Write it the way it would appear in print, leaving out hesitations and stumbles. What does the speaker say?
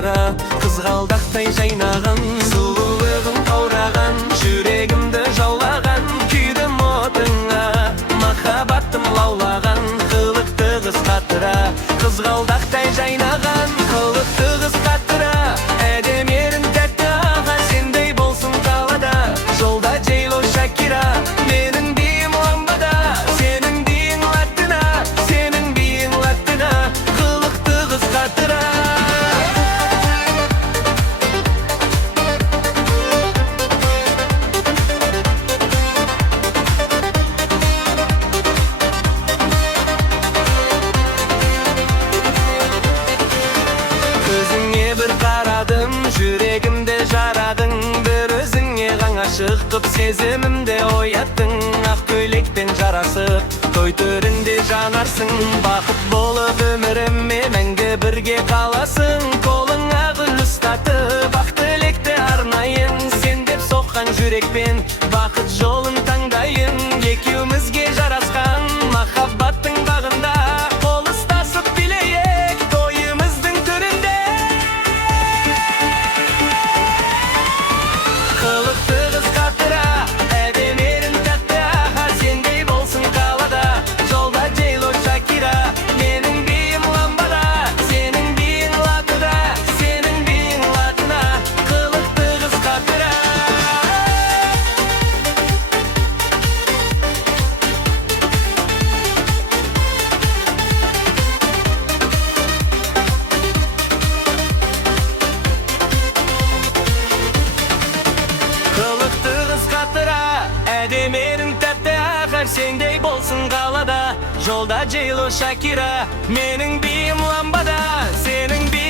қатыра, қызғалдақтай жайнаған, сұлулығың таураған, жүрегімді жаулаған, күйдім отыңа, махаббатым лаулаған, қылықты қыз қатыра, қызғалдақтай жайнаған, қылықты қыз қатыра, әдемі ерін тәтті аға, сендей болсын қалада, жолда Джейло Шакира, менің биім ламбада, сенің биің латына, сенің биің латына, қылықты қыз қатыра. Көзіңе бір қарадым, жүрегімде жарадың, бір өзіңе ғашық қып сезімімде ояттың, ақ көйлекпен жарасып, той төрінде жанарсың, бақыт болып өміріме мәңгі бірге қаласың, қолыңа гүл ұстатып, ақ тілекті арнайын, сен деп соққан жүрекпен бақыт жолын таңдайын, екеумізге жарасқан махаббаттың бағында қол ұстасып билейік тойымыздың төрінде. Қылықты қыз қатыра, әдемі ерін тәтті аға, сендей болсын қалада, жолда Джейло Шакира, менің биім ламбада, сенің биің латыда, сенің биің латына, қылықты қыз қатыра. Қылықты қыз қатыра, әдемі ерін тәтті ағар, сендей болсын қалада, жолда Джейло Шакира, менің биім ламбада, сенің биің